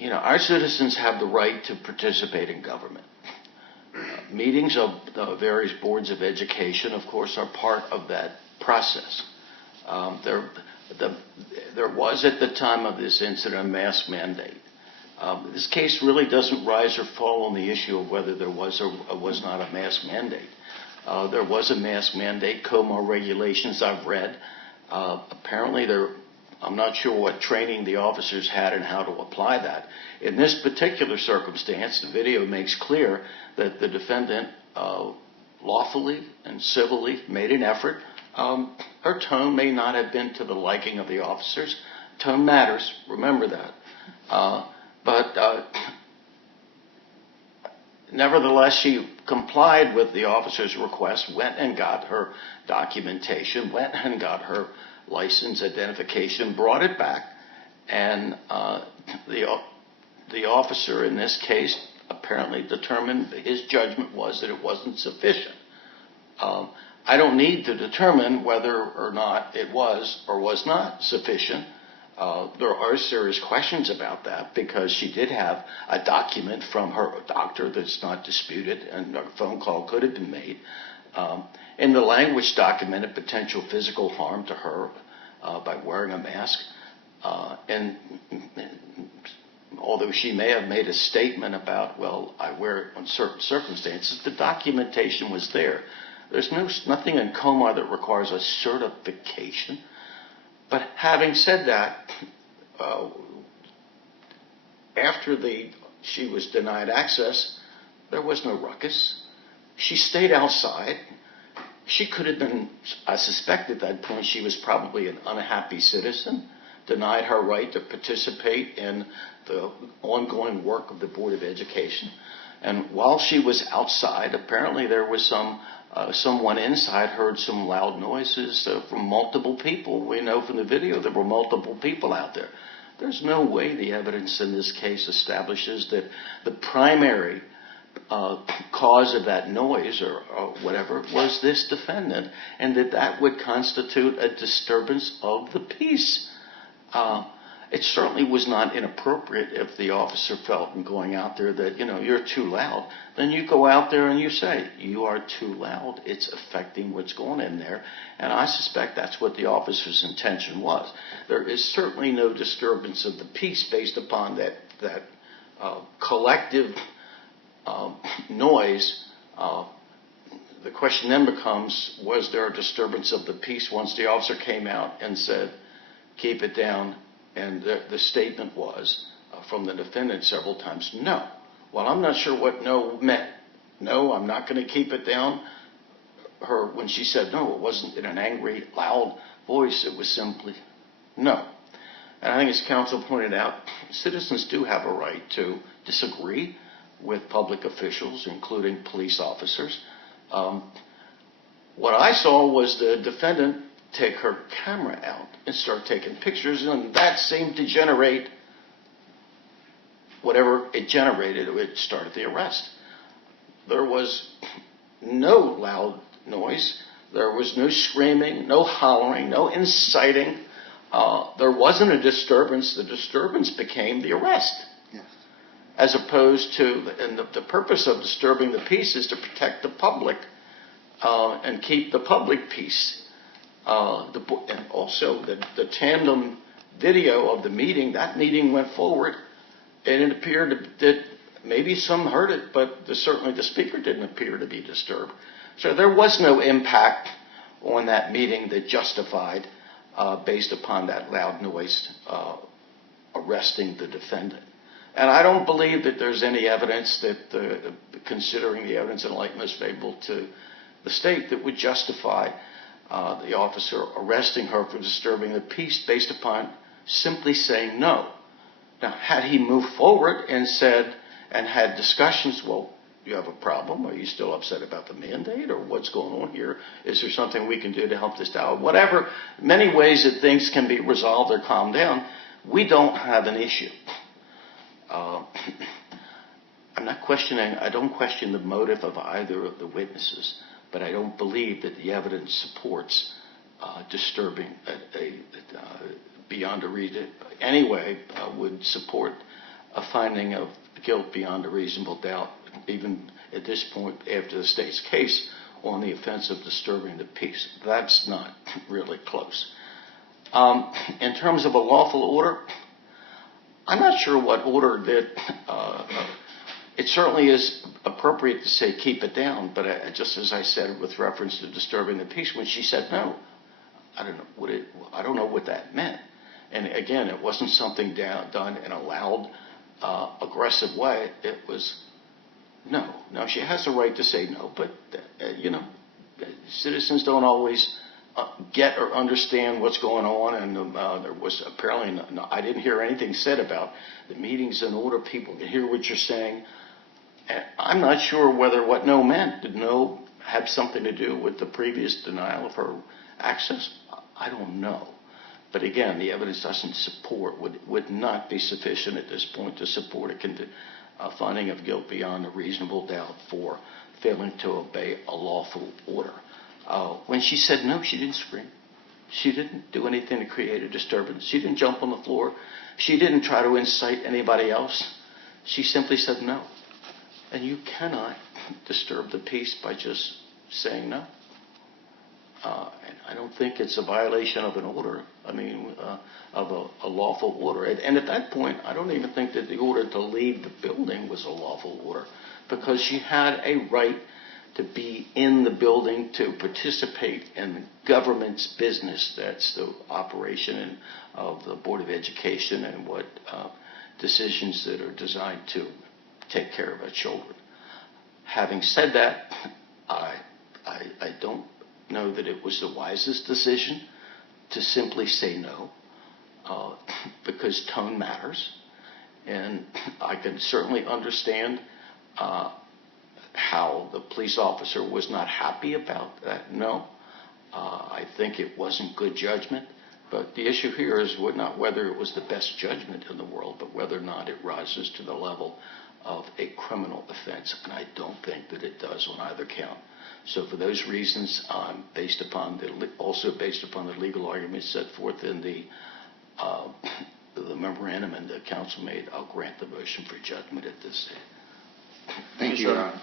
Our citizens have the right to participate in government. Meetings of the various boards of education, of course, are part of that process. There was, at the time of this incident, a mask mandate. This case really doesn't rise or fall on the issue of whether there was or was not a mask mandate. There was a mask mandate, COMA regulations I've read. Apparently, I'm not sure what training the officers had and how to apply that. In this particular circumstance, the video makes clear that the defendant lawfully and civilly made an effort. Her tone may not have been to the liking of the officers. Tone matters, remember that. But nevertheless, she complied with the officer's request, went and got her documentation, went and got her license identification, brought it back, and the officer in this case apparently determined his judgment was that it wasn't sufficient. I don't need to determine whether or not it was or was not sufficient. There are serious questions about that because she did have a document from her doctor that's not disputed, and a phone call could have been made. And the language documented potential physical harm to her by wearing a mask. And although she may have made a statement about, well, I wear it on certain circumstances, the documentation was there. There's nothing in COMA that requires a certification. But having said that, after she was denied access, there was no ruckus. She stayed outside. She could have been, I suspect at that point, she was probably an unhappy citizen, denied her right to participate in the ongoing work of the Board of Education. And while she was outside, apparently there was someone inside heard some loud noises from multiple people. We know from the video there were multiple people out there. There's no way the evidence in this case establishes that the primary cause of that noise or whatever was this defendant, and that would constitute a disturbance of the peace. It certainly was not inappropriate if the officer felt in going out there that, you're too loud. Then you go out there and you say, you are too loud. It's affecting what's going in there. And I suspect that's what the officer's intention was. There is certainly no disturbance of the peace based upon that collective noise. The question then becomes, was there a disturbance of the peace once the officer came out and said, keep it down? And the statement was from the defendant several times, no. Well, I'm not sure what no meant. No, I'm not going to keep it down. When she said no, it wasn't in an angry, loud voice. It was simply no. And I think, as counsel pointed out, citizens do have a right to disagree with public officials, including police officers. What I saw was the defendant take her camera out and start taking pictures, and that seemed to generate whatever it generated. It started the arrest. There was no loud noise. There was no screaming, no hollering, no inciting. There wasn't a disturbance. The disturbance became the arrest. Yes. As opposed to, and the purpose of disturbing the peace is to protect the public and keep the public peace. And also the tandem video of the meeting, that meeting went forward, and it appeared that maybe some heard it, but certainly the speaker didn't appear to be disturbed. So there was no impact on that meeting that justified, based upon that loud noise, arresting the defendant. And I don't believe that there's any evidence that, considering the evidence in light most favorable to the state, that would justify the officer arresting her for disturbing the peace based upon simply saying no. Now, had he moved forward and said, and had discussions, well, you have a problem? Are you still upset about the mandate? Or what's going on here? Is there something we can do to help this out? Whatever, many ways that things can be resolved or calmed down, we don't have an issue. I don't question the motive of either of the witnesses, but I don't believe that the evidence supports disturbing beyond a reason. Anyway, would support a finding of guilt beyond a reasonable doubt, even at this point after the state's case, on the offense of disturbing the peace. That's not really close. In terms of a lawful order, I'm not sure what order that. It certainly is appropriate to say keep it down, but just as I said with reference to disturbing the peace, when she said no, I don't know what that meant. And again, it wasn't something done in a loud, aggressive way. It was no. Now she has the right to say no, but citizens don't always get or understand what's going on, and there was apparently I didn't hear anything said about the meetings in order. People can hear what you're saying. And I'm not sure whether what no meant. Did no have something to do with the previous denial of her access? I don't know. But again, the evidence doesn't support, would not be sufficient at this point to support a finding of guilt beyond a reasonable doubt for failing to obey a lawful order. When she said no, she didn't scream. She didn't do anything to create a disturbance. She didn't jump on the floor. She didn't try to incite anybody else. She simply said no. And you cannot disturb the peace by just saying no. And I don't think it's a violation of an order. Of a lawful order. And at that point, I don't even think that the order to leave the building was a lawful order, because she had a right to be in the building, to participate in the government's business. That's the operation of the Board of Education and what decisions that are designed to take care of our children. Having said that, I don't know that it was the wisest decision to simply say no, because tone matters. And I can certainly understand how the police officer was not happy about that no. I think it wasn't good judgment. But the issue here is not whether it was the best judgment in the world, but whether or not it rises to the level of a criminal offense. And I don't think that it does on either count. So for those reasons, based upon the legal arguments set forth in the memorandum and the counsel made, I'll grant the motion for judgment at this stage. Thank you, Your Honor.